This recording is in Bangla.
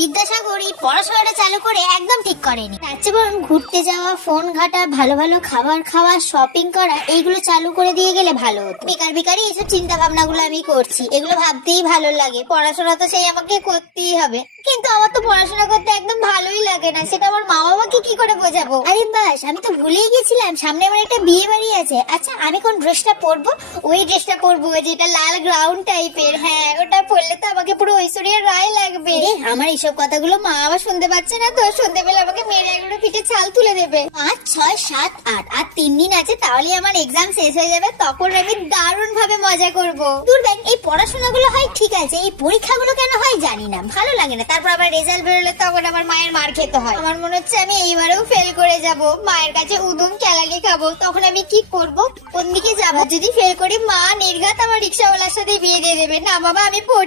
বিদ্যাসাগর এই পড়াশোনাটা চালু করে একদম ঠিক করেনি। তার চেয়ে বরং ঘুরতে যাওয়া, ফোন ঘাটা, ভালো ভালো খাবার খাওয়া, শপিং করা, এইগুলো চালু করে দিয়ে গেলে ভালো হতো। বেকার বেকারই এইসব চিন্তা ভাবনাগুলো আমি করছি, এগুলো ভাবতেই ভালো লাগে। পড়াশোনা তো সেই আমাকে করতেই হবে, কিন্তু আমার তো পড়াশোনা করতে একদম ভালোই লাগে না। সেটা আমার মা বাবাকে কি করে বোঝাবো? আরে বাস, আমি তো ভুলেই গেছিলাম, সামনে আমার একটা বিয়ে বাড়ি আছে। আচ্ছা, আমি কোন ড্রেসটা পরবো? ওই ড্রেসটা পরবো যেটা লাল গ্রাউন্ড টাইপের। হ্যাঁ, ওটা পরলে তো আমাকে পুরো ঐশ্বরিয়া রায় লাগবে। আমার এইসব কথাগুলো মা আবার শুনতে পাচ্ছে না তো, শুনতে পেলে আমাকে মেরে একগুলো পিঠে ছাল তুলে দেবে। 5, 6, 7, 8 আর 3 দিন আছে, তাহলে আমার এক্সাম শেষ হয়ে যাবে। তখন আমি দারুণ ভাবে মজা করব। দূর দেখ, এই পড়াশোনাগুলো হয় ঠিক আছে, এই পরীক্ষাগুলো কেন হয় জানি না, ভালো লাগে না। তারপর আবার রেজাল্ট বেরোলে তখন আমার মায়ের মার খেতে হয়। আমার মনে হচ্ছে আমি এইবারেও ফেল করে যাব, মায়ের কাছে উদুম কেলানি খাবো। তখন আমি কি করব, কোন দিকে যাবো? যদি ফেল করি, মা নির্ঘাত আমার রিক্সাওয়ালার সাথে বিয়ে দিয়ে দেবে। না বাবা, আমি পড়ি।